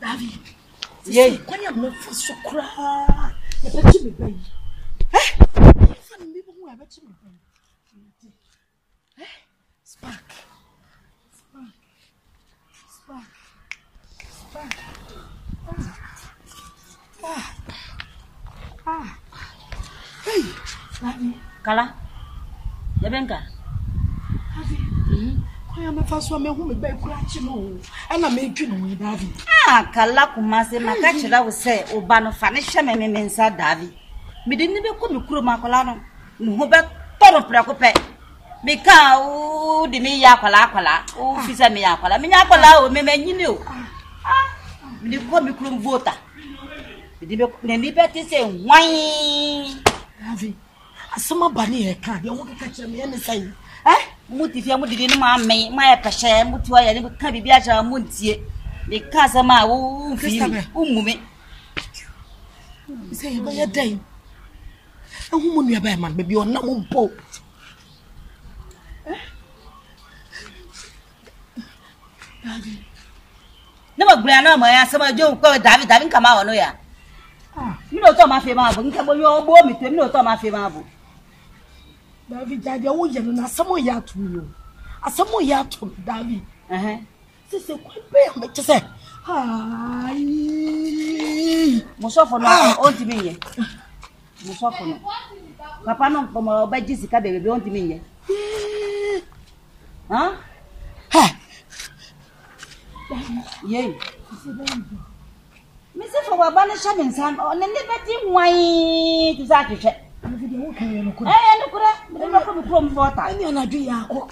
David. Yay. Kwani amefa sokra. Ya beti me bai. Fa mi bo ya beti me bai. Spark. Hey, David. Kala. Yabenka. David. Kwani amefa so me hu me bai kura chi no. Ana me twi no we David. Kala kumase maka chira wo se oba no fa ne hye me mensa David. Me de ni be ko me kuro makola no. No ho be toro preko pe. Me ka o de me ya kwala. O fisa me ya kwala. Me nya kwala o me manyini o. Me de ko me kuro vota. Me de be ne ni be ti se hwan. David. Asama bani e ka de wo ka kire me ne sai. Muti fia mudi ni ma me ma ya peshe muti wa ya ni ka bibia ja muntie. Me ka sama wo fi umume. Say ba ya dai. Ehu mu nua ba man baby ona mo mpo. David. Ne ma gbra na ma ya sama jo ko David kama wono ya. Mi no to ma fe ma bu nka bo yo bo mi to mi no to ma fe ma bu. David jadi wo ye no na samo ya to yo. Asamo ya to David. Se kwa be me che se. Ai. Mo so fo no on ti mi ye. Mo so fo no. Papa no mo ba ji sika bebe on ti mi ye. Ha? Ye. Me se fo baba na sha me san o ne ne beti hwan ti sa twehwe. No kura. Me no ko mi vota. Ani anadu ya ko.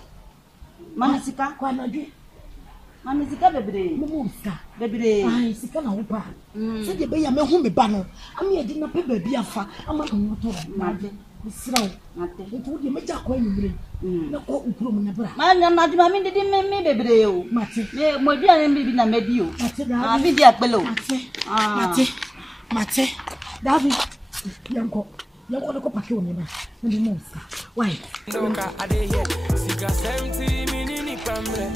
Mama sika kwa anadu. Mama sika bebre. Mumu sika. Bebre. Ai sika na wo ba. Se de be ya me hu me ba no. Ami e di na pe ba bi afa. Ama no to. Mate. Misraw. Mate. Etu de me ja kwa nyimire. Na ko ukuro mu na bra. Ma na ma duma mi de me bebre o. Mate. Me mo bia me bi na me bi o. Mate da. Mi di apelo. Mate. David. Yanko. Yanko de ko pake o ni ba. Ndi mo sika. Why? Ndoka ade here. Siga 70 minini pamre.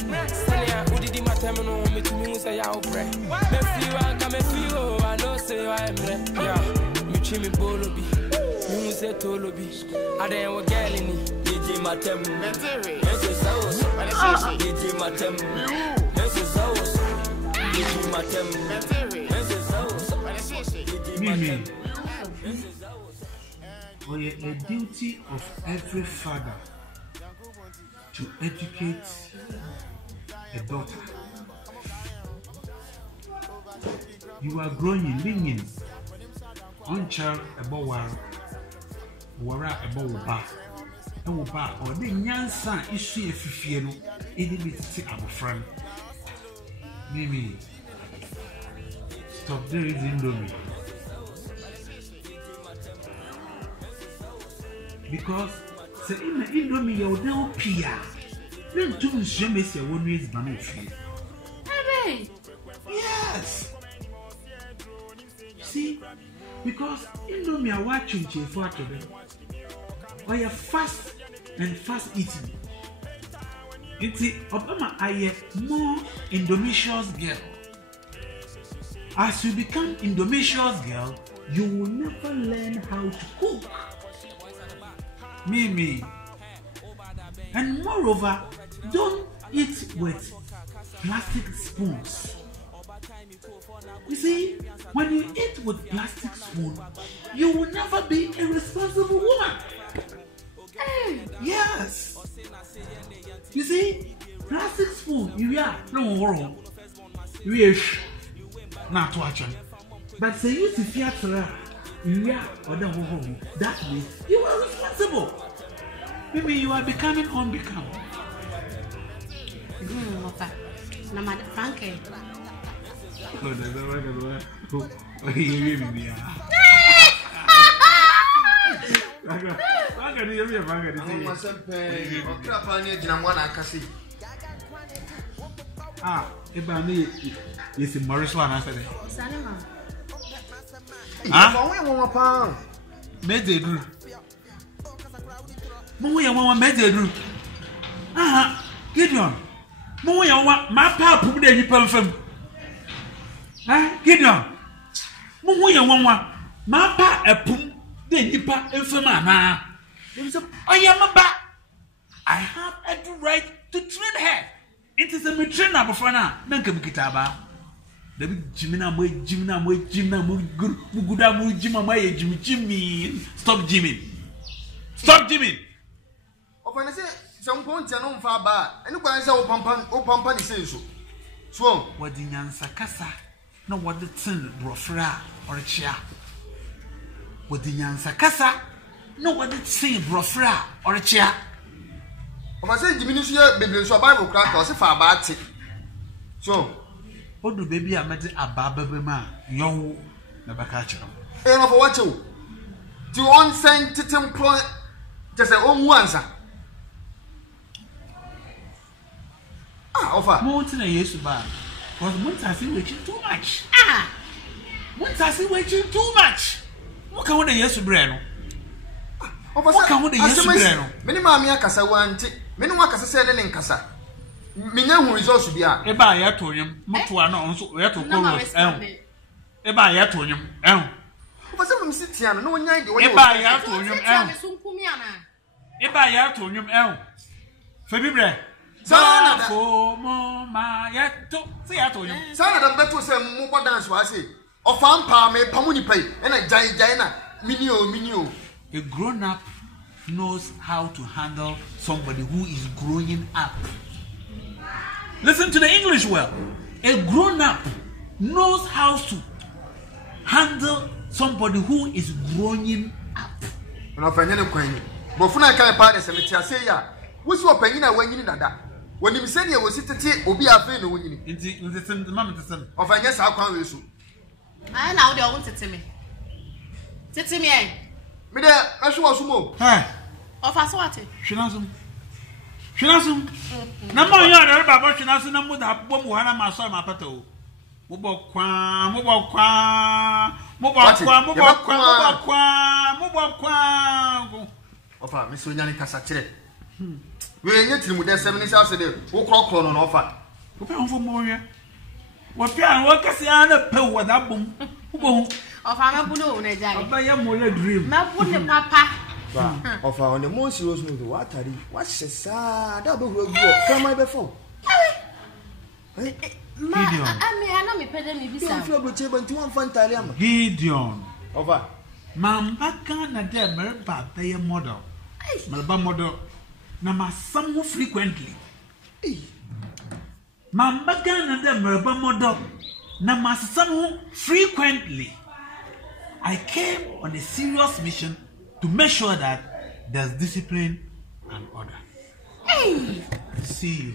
Sania udidi matemno mitumi say ya obre. Me fiwa ka me fiwo I know say I am re. Yeah. Mi chimi bolobi. Mi say tolobi. Ade wo girl ni DJ matem. Yes sauce. DJ matem. Yes sauce. DJ matem. Yes sauce. Mimi. A duty of every father to educate a daughter. You are growing, living one child about wara about ba or the nyansa issue if you know any bit our friend. Mimi, stop there is Indomie. Because say in the Indomie you now pia. Then to show me say one way is banana free. Hey. Yes. See, because Indomie are watching for today. Or you fast and fast eating. It's Obama I more Indonesian girl. As you become Indonesian girl, you will never learn how to cook. Mimi. And moreover, don't eat with plastic spoons. You see, when you eat with plastic spoon, you will never be a responsible woman. Yes. You see, plastic spoon, you are no wrong. You are not watching. But say you to theater. That means you are responsible. Maybe you are becoming unbecome. Okay. Na madam Frankie. Oh, that's all right. Oh, you hear me? Ebani is in Morris one after that. Ah, Mededru. Mama, mama, Mededru. Gideon. Mo ya wa ma pa pum de nipa mfam. Gideon. Mo ya wa ma pa epum de nipa mfam ana. Dem say, I have every right to train her. It is a trainer before now. Nanka mikitaba. Dabi Jimina mo guda mo jima my Jimmy. Stop Jimmy. Stop Jimmy. Open say some point no far ba. Enu kwa say o pampa ni say so. So wadi nyansa kasa na wadi tin brofra or chia. Wadi nyansa kasa na wadi tin brofra or chia. Open say Jimmy so ya Bible so Bible crack o say fa ba ti. So odu baby amede ababa be ma yon na baka chiro. E no for what you? Do you on send titim pro just say o mu ansa. Offer. Mountain a yesu ba. Because Montasi waiting too much. Montasi waiting too much. What can one yesu breno? What can one yesu breno? Many mammy akasa wanti. Many wakasa say ne nkasa. Minya hu results bia. Eba ya to nyam. Moto ana onso ya to chorus. Eba ya to nyam. Offer say sit here no nyai de wo. Eba ya to nyam. Eba ya to nyam. Febi bre. Sana for ma ya to say ya to nyam. Sana da beto say mo kwa dance wa say. Ofan pa me pamuni pai. E na jai na minio. A grown up knows how to handle somebody who is growing up. Listen to the English well. A grown up knows how to handle somebody who is growing up. No fanyene kwani. Bofuna kan pa de se metia say ya. Wusi opanyina wanyini dada. Woni mi se ne wosi tete obi afa na wonyini. Nti sen mama tesen. Ofanya sa kwan we so. Ai na wo de wo tete me. Tete me ai. Me de ahwe sumo. Ofa so ate. Hwinasum. Na mo yo de baba hwinasum na mu da bom wo na ma so ma pata o. Mo bo kwa. Ofa me so nyane kasa kire. We nye tirimu de 7 ni ase de wo krokro no ofa. Wo pe onfo mo ye. Wo pe an wo kase an na pe wo da bom. Wo bo Ofa me bu no na jare. Ofa ya mo le dream. Me bu ne papa. Ofa on the more serious note what are you? What she sa da be hu agu come I be phone. Gideon. I me pede me bisa. Don't feel bloche bantu wan fantari am. Gideon. Ofa. Mambaka na de merba be model. Merba model. Na masam frequently. Mambaka na de merba model. Na masam frequently. I came on a serious mission to make sure that there's discipline and order. Hey! See you.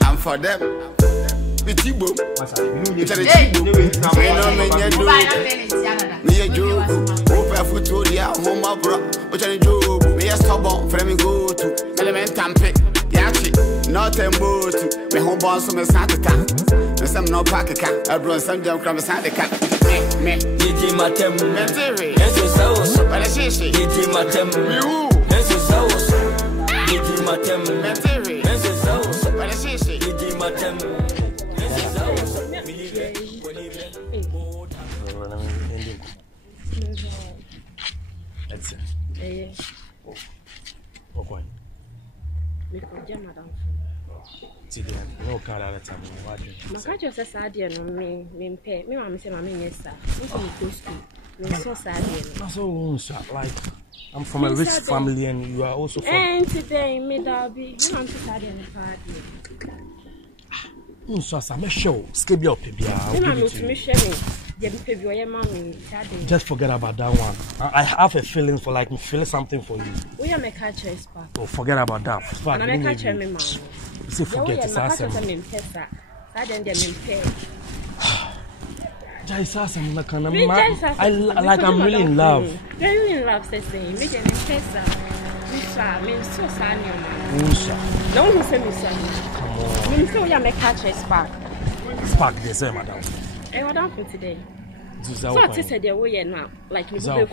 I'm for them. Petit boom. Not a boat, me home boss from a Santa Cat. And some no packet cat, I brought some junk from a Santa Cat. Me, DJ Matem, yes, so, but I say, DJ Matem, you, yes, so, DJ Matem, yes, so, but I say, DJ Matem, yes, so, that's it. Okay. No car at the time. My catcher says, I didn't mean pay. Me, I'm saying, I'm in yes, sir. I'm so sad. So, like, I'm from a rich family, and you are also from. And today, me, that'll be, you want to start in the party. So, I'm a show. Skip your baby. Just forget about that one. I have a feeling for like me feeling something for you. We are my catcher is back. Oh, forget about that. I'm a catcher, me, mom. See, forget it. I like I'm really in love. Very in love, says me. Me so sad, no one say me son. Me so ya me catcher spark. Spark this, madam. I want down for today. So I said the way now, like you go.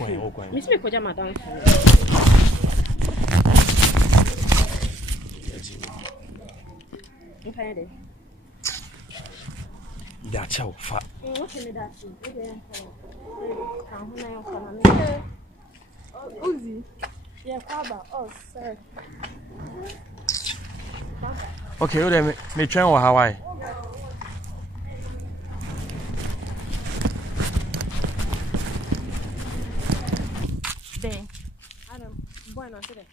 Miss me koja madam. pay. That's how fat. Okay, that's it. Uzi. Yeah, Papa. Oh, sorry. Okay, well, me train or Hawaii. Then, I don't. Boy, not today.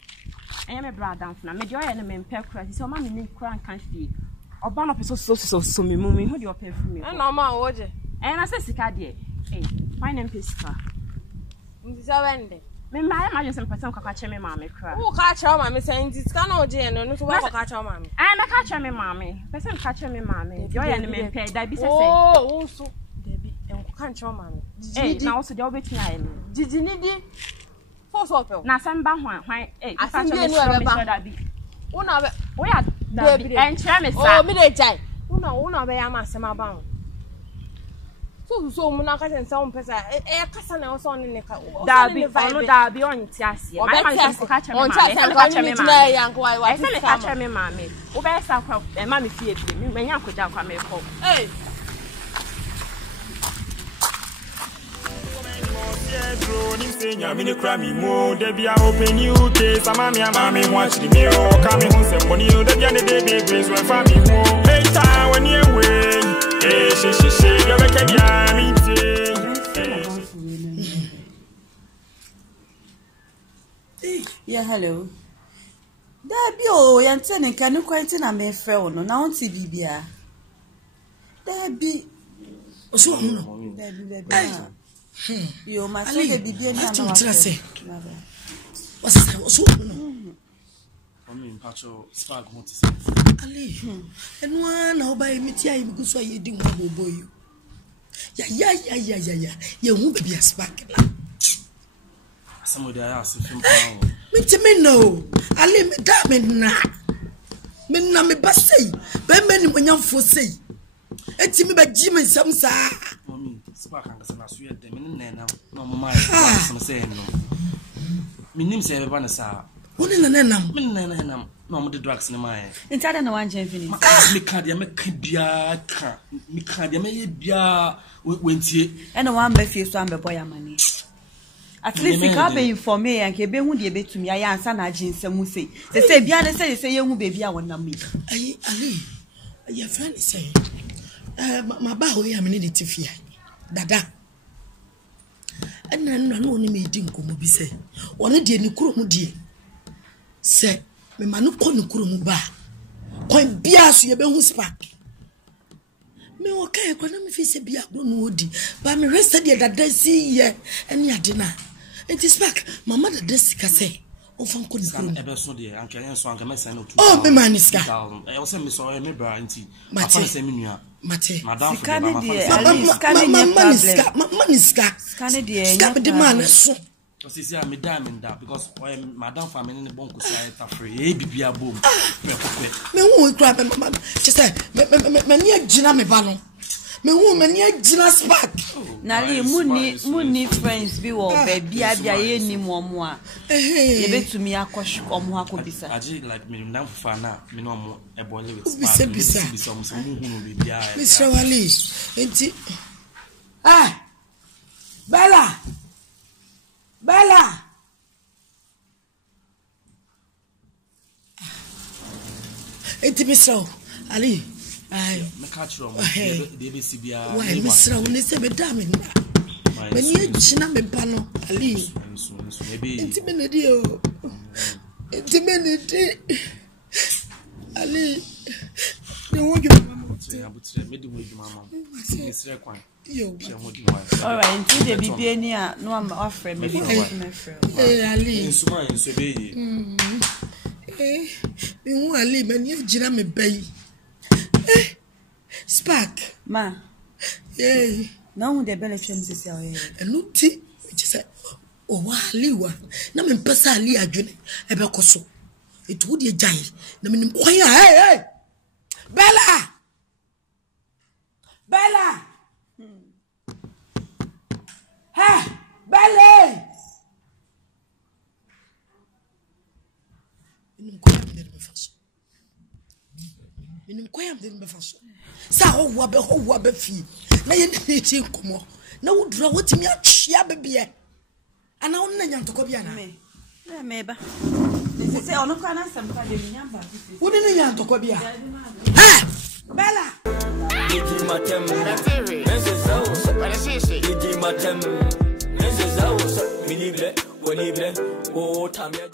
I am a brother down for me. Joy and a man pep crazy. So, mammy, need crank can't feed. Or ban up so me moving. Who do you pay for me? I know my watch. And I said, Sicadi. Hey, my name is Car. This is a vendor. Me my imagine some person catch me mammy cry. Who catch our mammy saying this cannot and no to work catch our mammy. I am a catch me mammy. Person catch me mammy. Joy and a man pay that be say. Oh, so Debbie and catch your mammy. Hey, now so they'll be trying. Did you need it? Force up. Now, some bang why, hey, I think you know that be. One of it. We are Debbie and Chamis. Oh, me they jai. One of them are some bound. So, Monaco and some person, a cousin or son in the car. Darby, follow Darby on Tiasi. My man catch me, I said, catch me, mammy. Obey South and mammy feared me when you could down come home. Hey. I'm in a crammy mood. They be open you case. I'm mammy watch the mirror. Coming home, some money. They be on the day, please, when family home. Hey, time when you're away. Hey, she, you're making yummy. Yeah, hello. There be oh, you're telling can you quite in a may fail no now on TV. There be. So, there be. You must say the baby and what's so? I mean, Pacho, spark what to say. Ali, and one how by me tia because I didn't want to boy you. Yeah. You won't be a spark. Somebody asked if you found me no. Ali, me damn na. Me na me bassay. Ben when you're for say. It's me by Jim and some sa. Spark and some sweet them in there now. No, my saying no. My name say Vanessa. What in the nenam? Minanam, no more the drugs in my eye. And tell them one champion. Me can't be went here. And one be few some boy money. At least the car be for me and can be who the bit to me. I answer Najin some say. They say, Biana say, young baby, I want to meet. Ali, your friend is saying, my bow, I mean, it's fear. Dada. And then no only made him come be say. One day, Nukurumu say, me manu konu kurumu ba. Kwan biasu ye be hu spark. Me okay kwana me fi se bia gro no odi. Ba me rest dey dada si ye ene ade na. Enti spark mama dada sika say. O fan konu kurumu. Ebe so dey anka yen so anka me say no 2. Oh me maniska. E o say me so me bra enti. Papa say me nua. Mate. Madam for mama. Maniska. Scan dey. Scan the man so. Because I'm a diamond because Madam family in the bonk say free bibia boom. Me who grab mama. She say me near Gina me ba no. Me who me near Gina spark. Nali muni friends be wo baby abia ye ni mo mo a. Ye betumi akoshu omo akobisa. Aji like me ndam fa na me no mo e boile with spark. Bisa mo hunu bibia. Mr. Wali. Enti ah Bella. Enti Mr. Ali. Ai. Me catch you. They be sibia. Why Mr. Wali say be damn na. Me ni Gina me pa no Ali. Enti me nedi o. Enti me nedi. Ali. They want you mama. Say abutre me di mo di mama. Me sire kwan. All right, into the baby near no I'm offering maybe my friend. Ali. Insuma insebe. Me who Ali man you Gina me bay. Spark. Ma. Yeah. Now the belly chums is here. And no tea, which is oh, Liwa. Now, me pesa Ali adwene ebe koso. It would ye jai. Na me kwaya hey. Bella. Hey, Bella. Minim kwam de be fa so. Sa ho wa be fi. Na ye ni ti nkomo. Na wo dura wotimi atwea bebie. Ana won na nyantoko bia na. Na meba. Se ono kana sampa de nyamba. Wo ni nyantoko bia. Ha! Bella. Idi matem. Nse zawo. Para sisi. Idi matem. Nse zawo. Minibre, wonibre. O tamya.